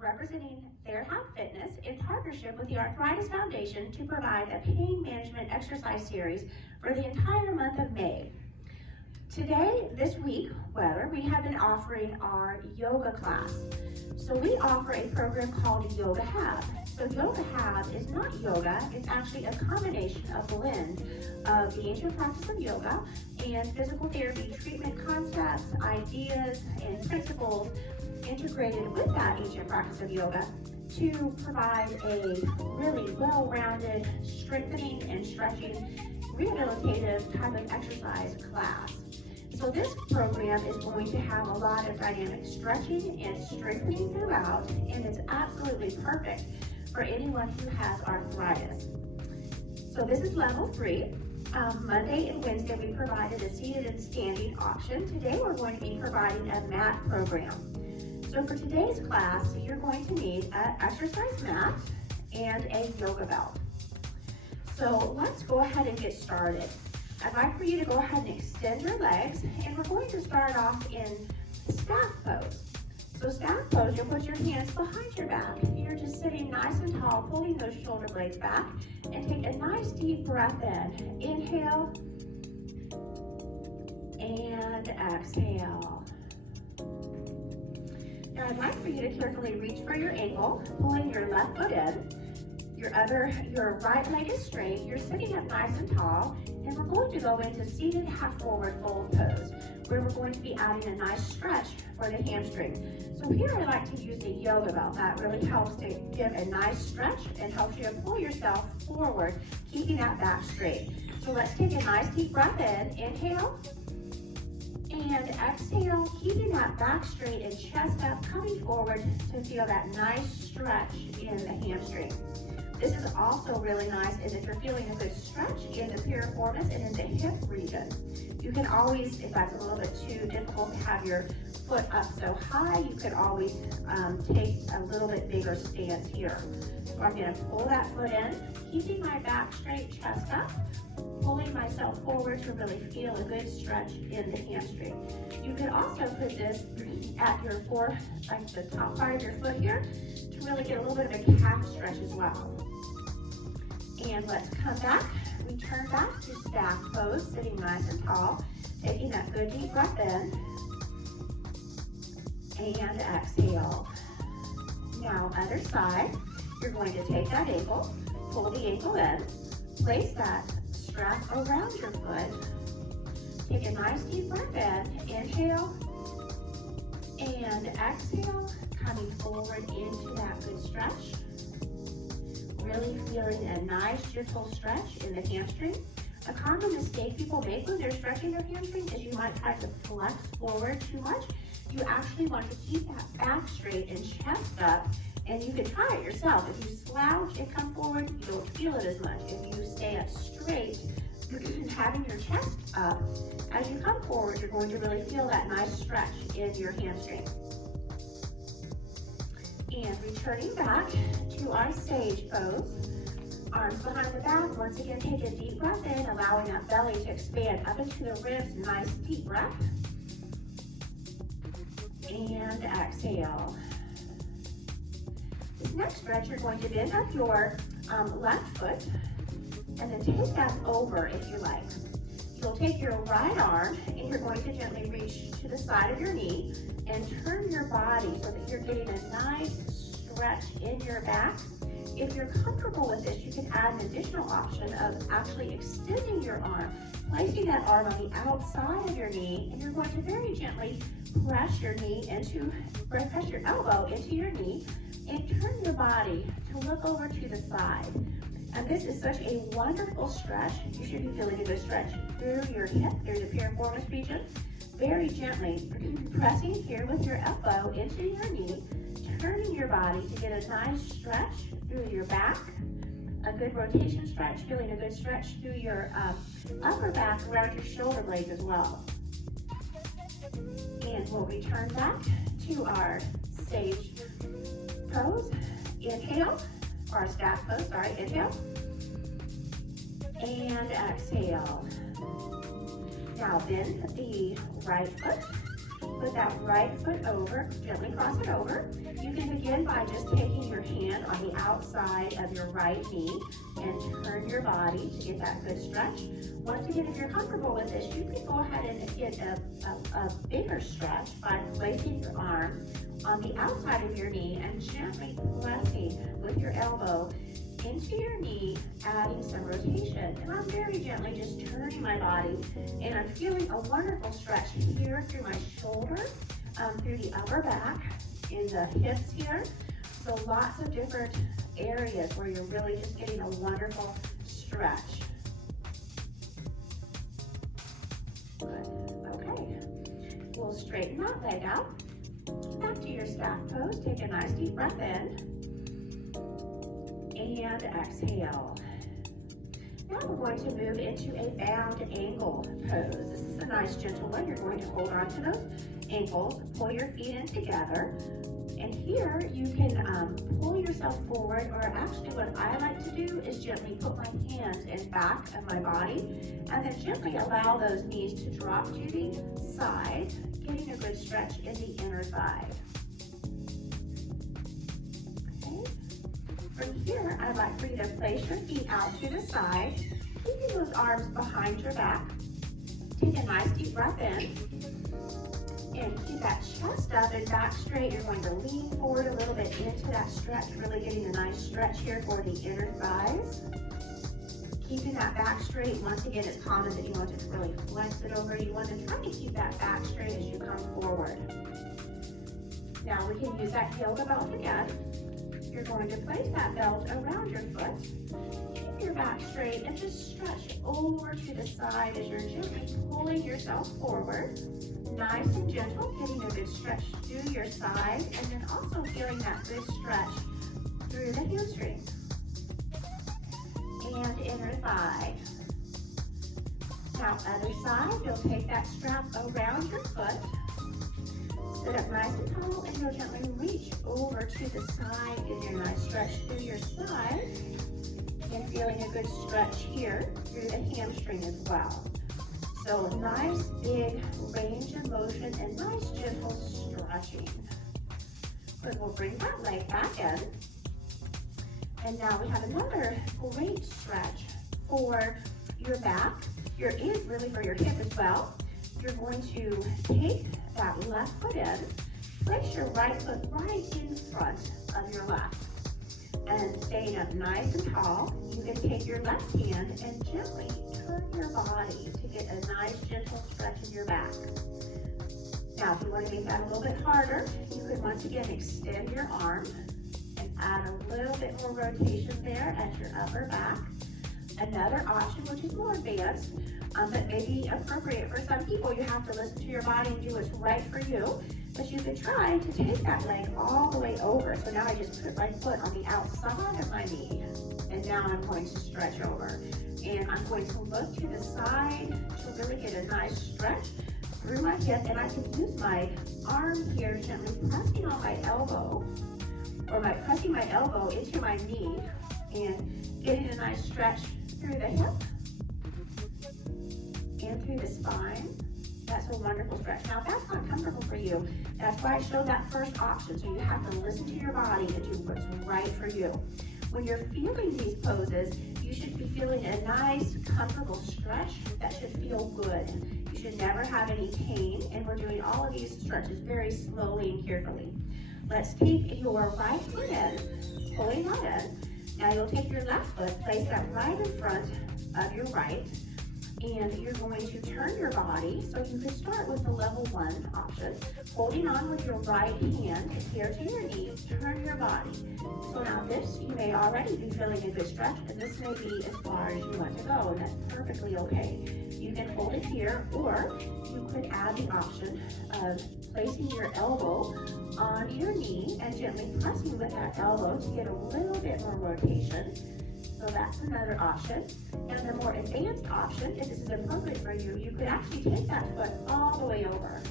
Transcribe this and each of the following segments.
representing TherHab Fitness in partnership with the Arthritis Foundation to provide a pain management exercise series for the entire month of May. Today, this week, we have been offering our yoga class. So we offer a program called YogaHab. So YogaHab is not yoga, it's actually a combination, a blend of the ancient practice of yoga and physical therapy treatment concepts, ideas, and principles integrated with that ancient practice of yoga to provide a really well-rounded strengthening and stretching rehabilitative type of exercise class. So this program is going to have a lot of dynamic stretching and strengthening throughout, and it's absolutely perfect for anyone who has arthritis. So this is level 3. Monday and Wednesday we provided a seated and standing option. Today we're going to be providing a mat program. So for today's class, you're going to need an exercise mat and a yoga belt. So let's go ahead and get started. I'd like for you to go ahead and extend your legs, and we're going to start off in staff pose. So staff pose, you'll put your hands behind your back. You're just sitting nice and tall, pulling those shoulder blades back, and take a nice deep breath in. Inhale, and exhale. Now I'd like for you to carefully reach for your ankle, pulling your left foot in. Your right leg is straight, you're sitting up nice and tall, and we're going to go into seated half forward fold pose, where we're going to be adding a nice stretch for the hamstring. So here I like to use the yoga belt. That really helps to give a nice stretch and helps you to pull yourself forward, keeping that back straight. So let's take a nice deep breath in, inhale, and exhale, keeping that back straight and chest up, coming forward to feel that nice stretch in the hamstring. This is also really nice is if you're feeling a good stretch in the piriformis and in the hip region. You can always, if that's a little bit too difficult to have your foot up so high, you could always take a little bit bigger stance here. So I'm going to pull that foot in, keeping my back straight, chest up, pulling myself forward to really feel a good stretch in the hamstring. You could also put this at your like the top part of your foot here, to really get a little bit of a calf stretch as well. And let's come back, return back to staff pose, sitting nice and tall, taking that good deep breath in, and exhale. Now other side, you're going to take that ankle, pull the ankle in, place that strap around your foot, take a nice deep breath in, inhale, and exhale, coming forward into that good stretch. Really feeling a nice gentle stretch in the hamstring. A common mistake people make when they're stretching their hamstring is you might try to flex forward too much. You actually want to keep that back straight and chest up, and you can try it yourself. If you slouch and come forward, you don't feel it as much. If you stay up straight, having your chest up, as you come forward, you're going to really feel that nice stretch in your hamstring. And returning back to our sage pose, arms behind the back. Once again, take a deep breath in, allowing that belly to expand up into the ribs. Nice deep breath. And exhale. This next stretch, you're going to bend up your left foot and then take that over if you like. You'll take your right arm and you're going to gently reach to the side of your knee and turn your body so that you're getting a nice stretch in your back. If you're comfortable with this, you can add an additional option of actually extending your arm, placing that arm on the outside of your knee, and you're going to very gently press your elbow into your knee and turn your body to look over to the side. And this is such a wonderful stretch. You should be feeling a good stretch through your hip, through the piriformis region. Very gently pressing here with your elbow into your knee, turning your body to get a nice stretch through your back, a good rotation stretch, feeling a good stretch through your upper back around your shoulder blades as well. And we'll return back to our sage pose. Inhale, or our staff pose, inhale, and exhale. Now bend the right foot, put that right foot over, gently cross it over. You can begin by just taking your hand on the outside of your right knee and turn your body to get that good stretch. Once again, if you're comfortable with this, you can go ahead and get a bigger stretch by placing your arm on the outside of your knee and gently pressing with your elbow into your knee, adding some rotation. And I'm very gently just turning my body, and I'm feeling a wonderful stretch here through my shoulder, through the upper back, in the hips here. So lots of different areas where you're really just getting a wonderful stretch. Good. Okay. We'll straighten that leg out. Back to your staff pose. Take a nice deep breath in. And exhale. Now we're going to move into a bound ankle pose. This is a nice gentle one. You're going to hold on to those ankles, pull your feet in together, and here you can pull yourself forward, or actually what I like to do is gently put my hands in back of my body and then gently allow those knees to drop to the side, getting a good stretch in the inner thigh. From here, I'd like for you to place your feet out to the side, keeping those arms behind your back. Take a nice deep breath in, and keep that chest up and back straight. You're going to lean forward a little bit into that stretch, really getting a nice stretch here for the inner thighs. Keeping that back straight. Once again, it's common that you want to really flex it over. You want to try to keep that back straight as you come forward. Now we can use that yoga belt again. You're going to place that belt around your foot. Keep your back straight and just stretch over to the side as you're gently pulling yourself forward. Nice and gentle, getting a good stretch through your side, and then also feeling that good stretch through the hamstrings and inner thigh. Now other side, you'll take that strap around your foot. Sit up nice and tall, and you'll gently reach over to the side, get your nice stretch through your side, and feeling a good stretch here through the hamstring as well. So nice big range of motion and nice gentle stretching. Good, we'll bring that leg back in. And now we have another great stretch for your back, and really for your hip as well. You're going to take that left foot in, place your right foot right in front of your left, and staying up nice and tall, you can take your left hand and gently turn your body to get a nice gentle stretch in your back. Now if you want to make that a little bit harder, you could once again extend your arm and add a little bit more rotation there at your upper back. Another option, which is more advanced, but may be appropriate for some people. You have to listen to your body and do what's right for you. But you could try to take that leg all the way over. So now I just put my foot on the outside of my knee, and now I'm going to stretch over. And I'm going to look to the side to really get a nice stretch through my hip, and I can use my arm here gently pressing on my elbow, or pressing my elbow into my knee, and getting a nice stretch through the hip and through the spine. That's a wonderful stretch. Now, if that's not comfortable for you, that's why I showed that first option. So you have to listen to your body and do what's right for you. When you're feeling these poses, you should be feeling a nice, comfortable stretch that should feel good. You should never have any pain, and we're doing all of these stretches very slowly and carefully. Let's take your right foot in, pulling that in. Now you'll take your left foot, place that right in front of your right, and you're going to turn your body. So you can start with the level 1 option, holding on with your right hand here to your knee, turn your body. So now this, you may already be feeling a good stretch, and this may be as far as you want to go, and that's perfectly okay. You can hold it here, or you could add the option of placing your elbow on your knee and gently pressing with that elbow to get a little bit more rotation. So that's another option. And the more advanced option, if this is appropriate for you, you could actually take that foot all the way over.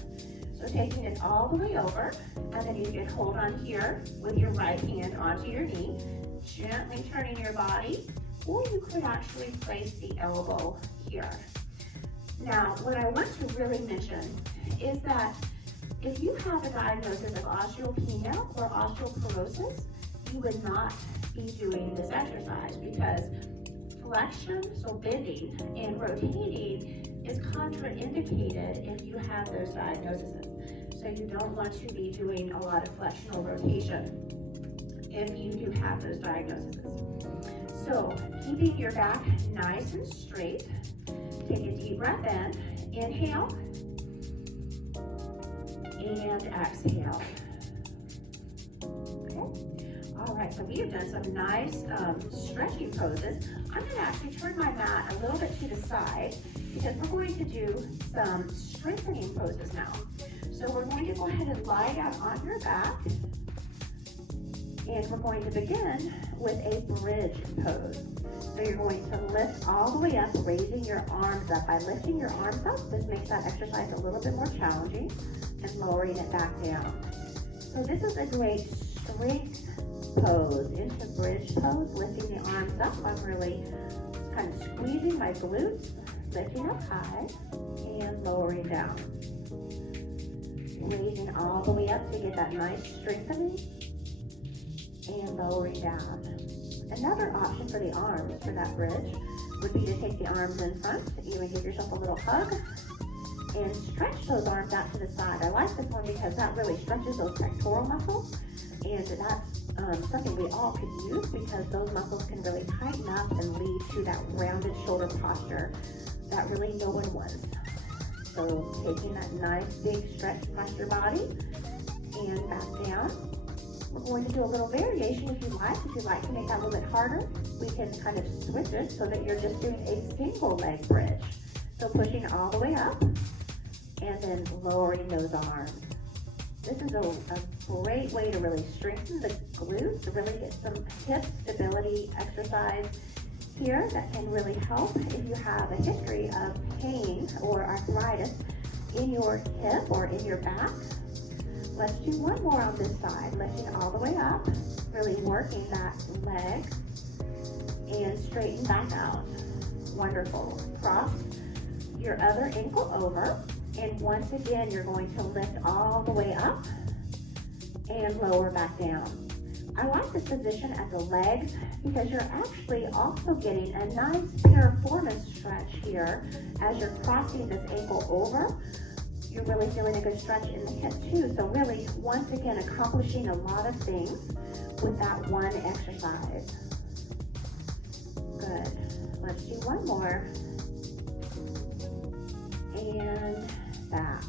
So taking it all the way over, and then you can hold on here with your right hand onto your knee, gently turning your body, or you could actually place the elbow here. Now, what I want to really mention is that If you have a diagnosis of osteopenia or osteoporosis, you would not be doing this exercise because flexion, so bending, and rotating is contraindicated if you have those diagnoses. So you don't want to be doing a lot of flexional rotation if you do have those diagnoses. So keeping your back nice and straight, take a deep breath in, inhale, and exhale. Okay. All right, so we have done some nice stretching poses. I'm going to actually turn my mat a little bit to the side because we're going to do some strengthening poses now. So we're going to go ahead and lie down on your back, and we're going to begin with a bridge pose. So you're going to lift all the way up, raising your arms up. By lifting your arms up, this makes that exercise a little bit more challenging, and lowering it back down. So this is a great strength pose, into bridge pose, lifting the arms up. I'm really kind of squeezing my glutes, lifting up high, and lowering down. Raising all the way up to get that nice strengthening, and lowering down. Another option for the arms for that bridge would be to take the arms in front, even give yourself a little hug, and stretch those arms out to the side. I like this one because that really stretches those pectoral muscles, and that's something we all could use because those muscles can really tighten up and lead to that rounded shoulder posture that really no one wants. So taking that nice big stretch across your body and back down. We're going to do a little variation if you like. If you'd like to make that a little bit harder, we can kind of switch it so that you're just doing a single leg bridge. So pushing all the way up and then lowering those arms. This is a great way to really strengthen the glutes, to really get some hip stability exercise here that can really help if you have a history of pain or arthritis in your hip or in your back. Let's do one more on this side, lifting all the way up, really working that leg, and straighten back out. Wonderful. Cross your other ankle over, and once again, you're going to lift all the way up and lower back down. I like this position at the legs because you're actually also getting a nice piriformis stretch here as you're crossing this ankle over. You're really feeling a good stretch in the hip too. So really, once again, accomplishing a lot of things with that one exercise. Good. Let's do one more. And back.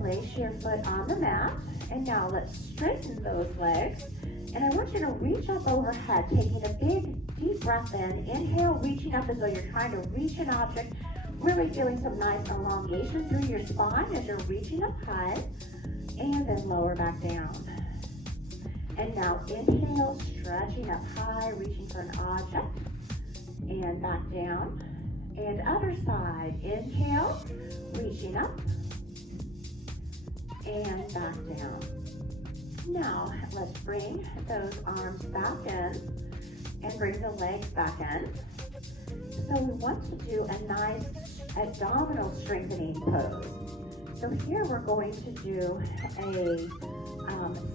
Place your foot on the mat. And now let's straighten those legs. And I want you to reach up overhead, taking a big, deep breath in. Inhale, reaching up as though you're trying to reach an object. Really feeling some nice elongation through your spine as you're reaching up high, and then lower back down. And now inhale, stretching up high, reaching for an object, and back down. And other side, inhale, reaching up, and back down. Now let's bring those arms back in, and bring the legs back in. So we want to do a nice abdominal strengthening pose. So here we're going to do a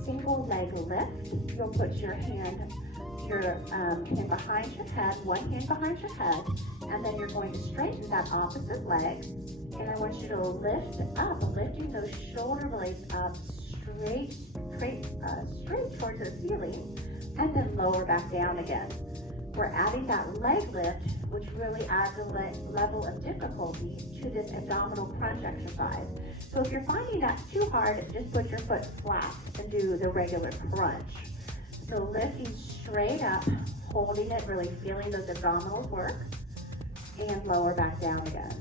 single leg lift. You'll put your hand behind your head, one hand behind your head, and then you're going to straighten that opposite leg. And I want you to lift up, lifting those shoulder blades up straight towards the ceiling, and then lower back down again. We're adding that leg lift, which really adds a level of difficulty to this abdominal crunch exercise. So if you're finding that too hard, just put your foot flat and do the regular crunch. So lifting straight up, holding it, really feeling those abdominals work, and lower back down again.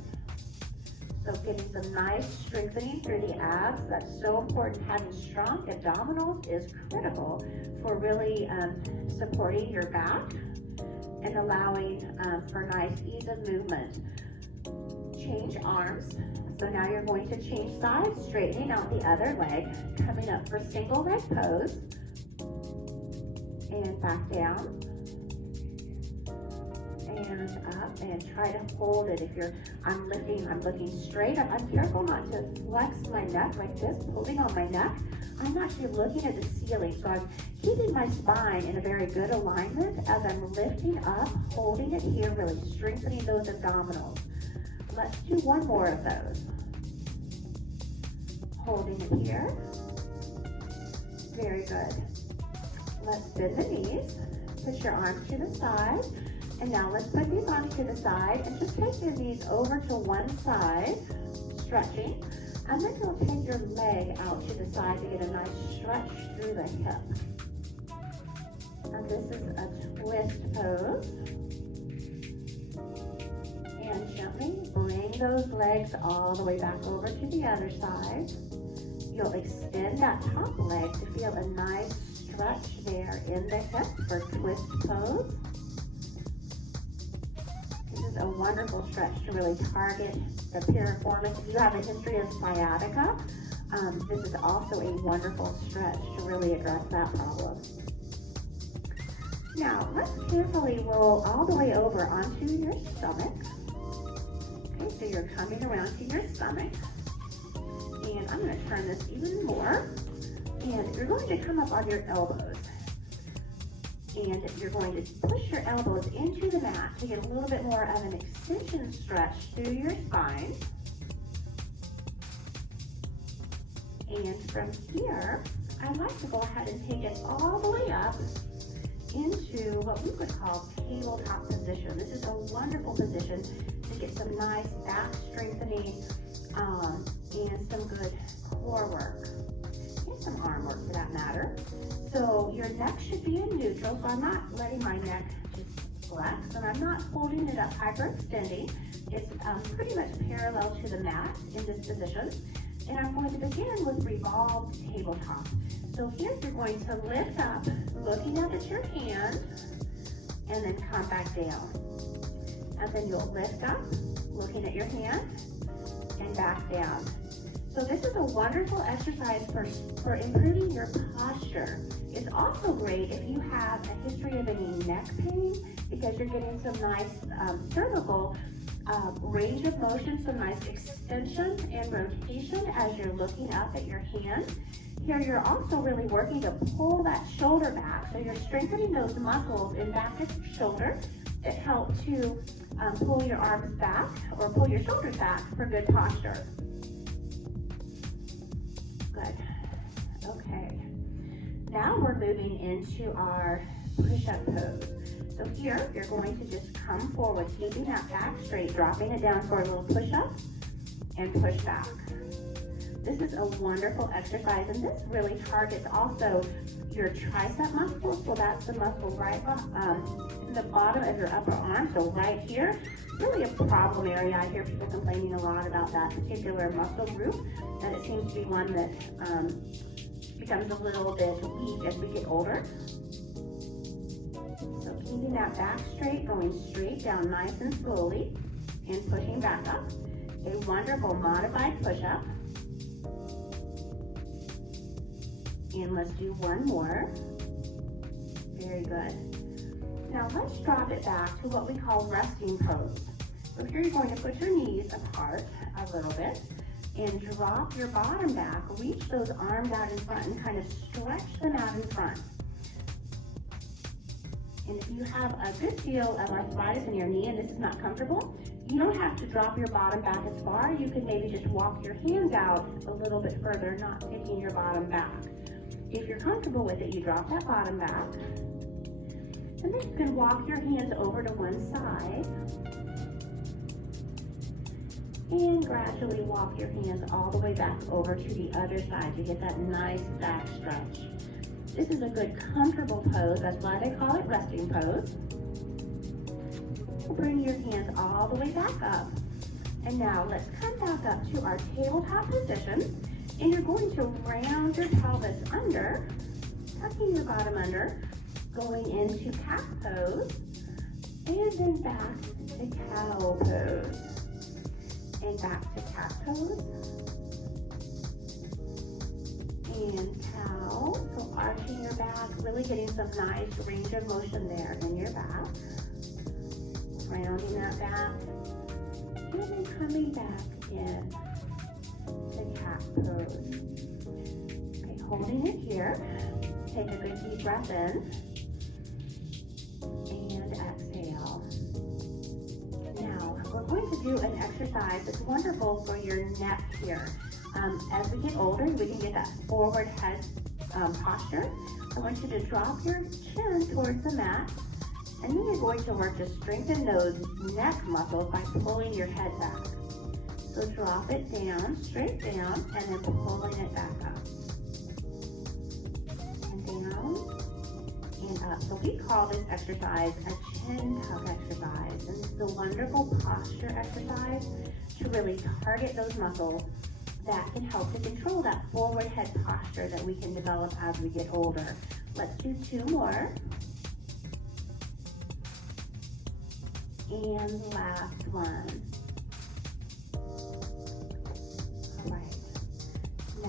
So getting some nice strengthening through the abs. That's so important. Having strong abdominals is critical for really supporting your back and allowing for nice ease of movement. Change arms. So now you're going to change sides, straightening out the other leg, coming up for single leg pose, and back down, and up, and try to hold it. I'm looking straight up. I'm careful not to flex my neck like this, holding on my neck. I'm actually looking at the ceiling, so I'm keeping my spine in a very good alignment as I'm lifting up, holding it here, really strengthening those abdominals. Let's do one more of those. Holding it here. Very good. Let's bend the knees. Put your arms to the side. And now let's put these arms to the side and just take your knees over to one side, stretching. And then you'll take your leg out to the side to get a nice stretch through the hip. And this is a twist pose. And gently bring those legs all the way back over to the other side. You'll extend that top leg to feel a nice stretch there in the hip for twist pose. This is a wonderful stretch to really target the piriformis. If you have a history of sciatica, this is also a wonderful stretch to really address that problem. Now, let's carefully roll all the way over onto your stomach. Okay, so you're coming around to your stomach. And I'm going to turn this even more. And you're going to come up on your elbows. And you're going to push your elbows into the mat to get a little bit more of an extension stretch through your spine. And from here, I'd like to go ahead and take it all the way up into what we would call tabletop position. This is a wonderful position to get some nice back strengthening and some good core work. And some arm work for that matter. So your neck should be in neutral, so I'm not letting my neck just flex, and I'm not holding it up hyperextending. It's pretty much parallel to the mat in this position. And I'm going to begin with revolved tabletop. So here you're going to lift up, looking up at your hand, and then come back down. And then you'll lift up, looking at your hand, and back down. So this is a wonderful exercise for improving your posture. It's also great if you have a history of any neck pain, because you're getting some nice cervical range of motion, some nice extension and rotation as you're looking up at your hand. Here you're also really working to pull that shoulder back. So you're strengthening those muscles in back of your shoulder that help to pull your arms back or pull your shoulders back for good posture. Good. Okay. Now we're moving into our push-up pose. So here, you're going to just come forward, keeping that back straight, dropping it down for a little push-up and push back. This is a wonderful exercise, and this really targets also your tricep muscle. So that's the muscle right in the bottom of your upper arm, so right here. Really a problem area. I hear people complaining a lot about that particular muscle group, and it seems to be one that becomes a little bit weak as we get older. So keeping that back straight, going straight down nice and slowly, and pushing back up. A wonderful modified push-up. And let's do one more. Very good. Now let's drop it back to what we call resting pose. So here you're going to put your knees apart a little bit and drop your bottom back. Reach those arms out in front and kind of stretch them out in front. And if you have a good deal of arthritis in your knee and this is not comfortable, you don't have to drop your bottom back as far. You can maybe just walk your hands out a little bit further, not taking your bottom back. If you're comfortable with it, you drop that bottom back. And then you can walk your hands over to one side. And gradually walk your hands all the way back over to the other side to get that nice back stretch. This is a good comfortable pose. That's why they call it resting pose. Bring your hands all the way back up. And now let's come back up to our tabletop position. And you're going to round your pelvis under, tucking your bottom under, going into cat pose, and then back to cow pose. And back to cat pose, and cow. So arching your back, really getting some nice range of motion there in your back. rounding that back, and then coming back in to cat pose. Okay, holding it here. Take a good deep breath in, and exhale. Now, we're going to do an exercise that's wonderful for your neck here. As we get older, we can get that forward head posture. I want you to drop your chin towards the mat, and then you're going to work to strengthen those neck muscles by pulling your head back. So drop it down, straight down, and then pulling it back up. And down, and up. So we call this exercise a chin tuck exercise. And this is a wonderful posture exercise to really target those muscles that can help to control that forward head posture that we can develop as we get older. Let's do 2 more. And last one. All right.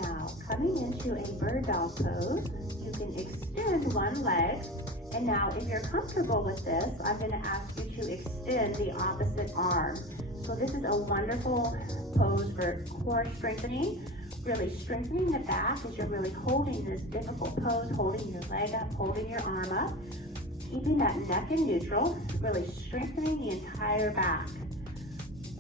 Now, coming into a bird dog pose, you can extend one leg. And now, if you're comfortable with this, I'm going to ask you to extend the opposite arm. So this is a wonderful pose for core strengthening, really strengthening the back as you're really holding this difficult pose, holding your leg up, holding your arm up, keeping that neck in neutral, really strengthening the entire back.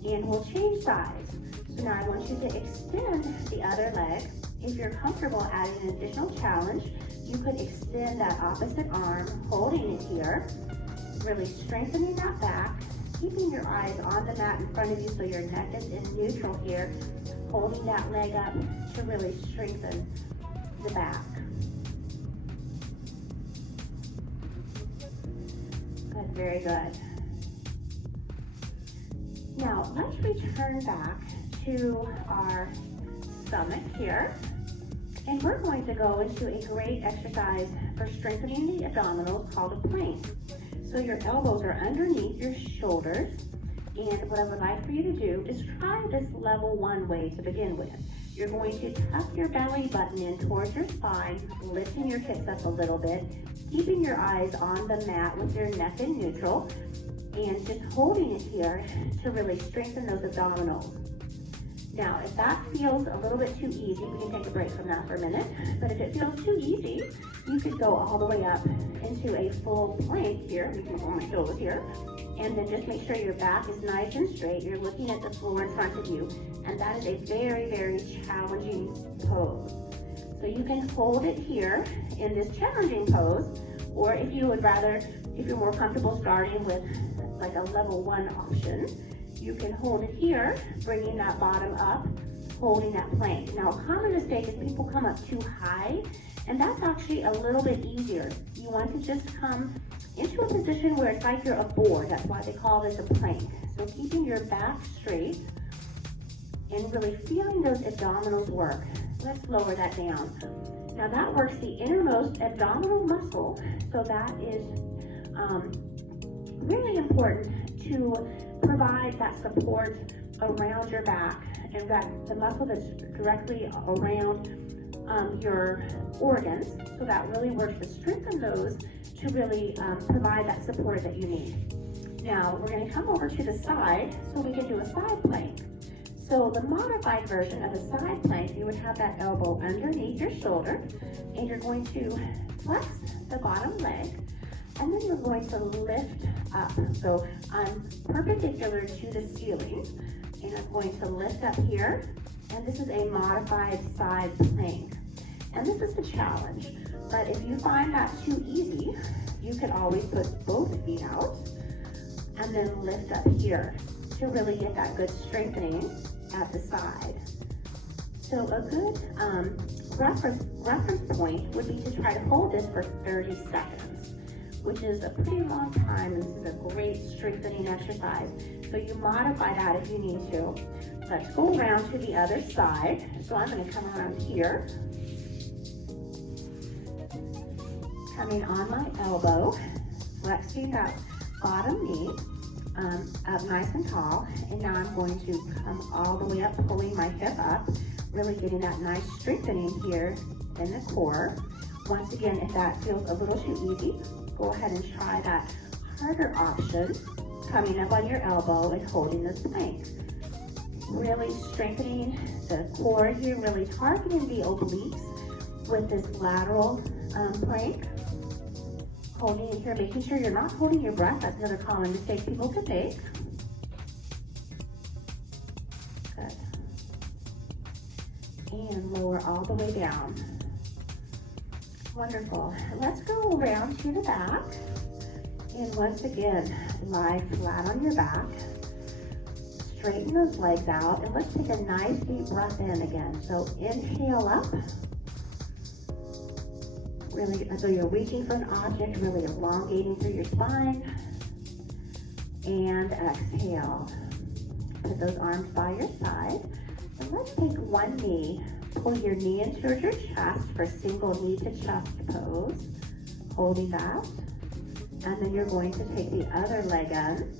And we'll change sides. So now I want you to extend the other leg. If you're comfortable adding an additional challenge, you could extend that opposite arm, holding it here, really strengthening that back, keeping your eyes on the mat in front of you so your neck is in neutral here, holding that leg up to really strengthen the back. Good, very good. Now, let's return back to our stomach here. And we're going to go into a great exercise for strengthening the abdominals called a plank. So your elbows are underneath your shoulders. And what I would like for you to do is try this level 1 way to begin with. You're going to tuck your belly button in towards your spine, lifting your hips up a little bit, keeping your eyes on the mat with your neck in neutral, and just holding it here to really strengthen those abdominals. Now, if that feels a little bit too easy, we can take a break from that for a minute. But if it feels too easy, you could go all the way up into a full plank here. We can hold my shoulders here. And then just make sure your back is nice and straight. You're looking at the floor in front of you. And that is a very, very challenging pose. So you can hold it here in this challenging pose. Or if you would rather, if you're more comfortable starting with like a level 1 option, you can hold it here, bringing that bottom up, holding that plank. Now, a common mistake is people come up too high, and that's actually a little bit easier. You want to just come into a position where it's like you're a board. That's why they call this a plank. So keeping your back straight and really feeling those abdominals work. Let's lower that down. Now that works the innermost abdominal muscle, so that is really important to provide that support around your back and that the muscle that's directly around your organs. So that really works to strengthen those to really provide that support that you need. Now we're going to come over to the side so we can do a side plank. So the modified version of a side plank, you would have that elbow underneath your shoulder and you're going to flex the bottom leg and then you're going to lift up. So I'm perpendicular to the ceiling and I'm going to lift up here, and this is a modified side plank. And this is the challenge, but if you find that too easy, you could always put both feet out and then lift up here to really get that good strengthening at the side. So a good reference point would be to try to hold this for 30 seconds, which is a pretty long time. This is a great strengthening exercise. So you modify that if you need to. Let's go around to the other side. So I'm going to come around here, coming on my elbow, flexing that bottom knee up nice and tall. And now I'm going to come all the way up, pulling my hip up, really getting that nice strengthening here in the core. Once again, if that feels a little too easy, go ahead and try that harder option, coming up on your elbow and holding this plank. Really strengthening the core here, really targeting the obliques with this lateral plank. Holding it here, making sure you're not holding your breath. That's another common mistake people can make. Good. And lower all the way down. Wonderful. Let's go around to the back. And once again, lie flat on your back. Straighten those legs out. And let's take a nice deep breath in again. So inhale up. Really, as though you're reaching for an object, really elongating through your spine. And exhale. Put those arms by your side. And let's take one knee. Pull your knee in towards your chest for single knee to chest pose. Holding that. And then you're going to take the other leg in.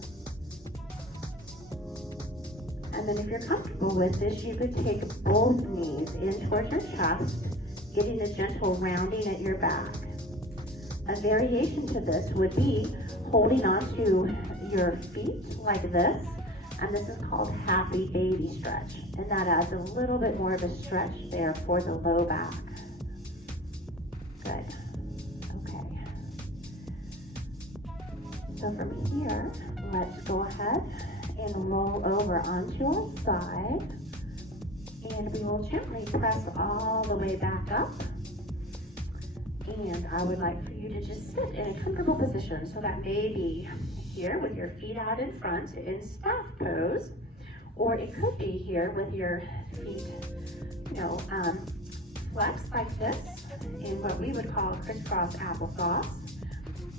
And then if you're comfortable with this, you could take both knees in towards your chest, getting a gentle rounding at your back. A variation to this would be holding onto your feet like this, and this is called happy baby stretch. And that adds a little bit more of a stretch there for the low back. Good. Okay. So from here, let's go ahead and roll over onto our side. And we will gently press all the way back up. And I would like for you to just sit in a comfortable position. So that may be here with your feet out in front in staff pose, or it could be here with your feet, flexed like this in what we would call crisscross applesauce.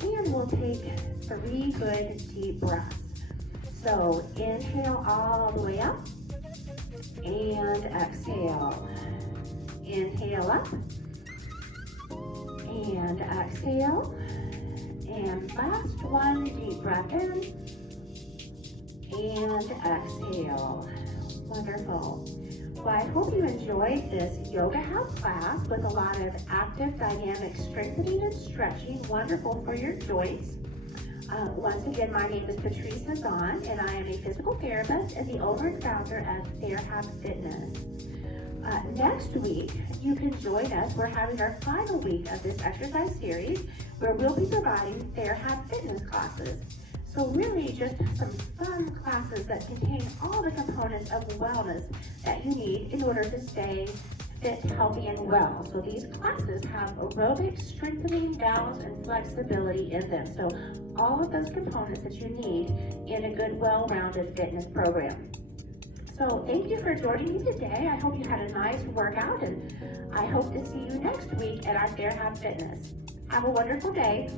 And we'll take 3 good deep breaths. So inhale all the way up and exhale. Inhale up and exhale. And last one, deep breath in and exhale. Wonderful. Well, I hope you enjoyed this YogaHab class with a lot of active dynamic strengthening and stretching. Wonderful for your joints. Once again, my name is Patrice Mazan, and I am a physical therapist and the owner and founder of TherHab Fitness. Next week, you can join us. We're having our final week of this exercise series where we'll be providing TherHab fitness classes. So really just some fun classes that contain all the components of wellness that you need in order to stay fit, healthy, and well. So these classes have aerobic, strengthening, balance, and flexibility in them. So all of those components that you need in a good, well-rounded fitness program. So thank you for joining me today. I hope you had a nice workout, and I hope to see you next week at our TherHab Fitness. Have a wonderful day.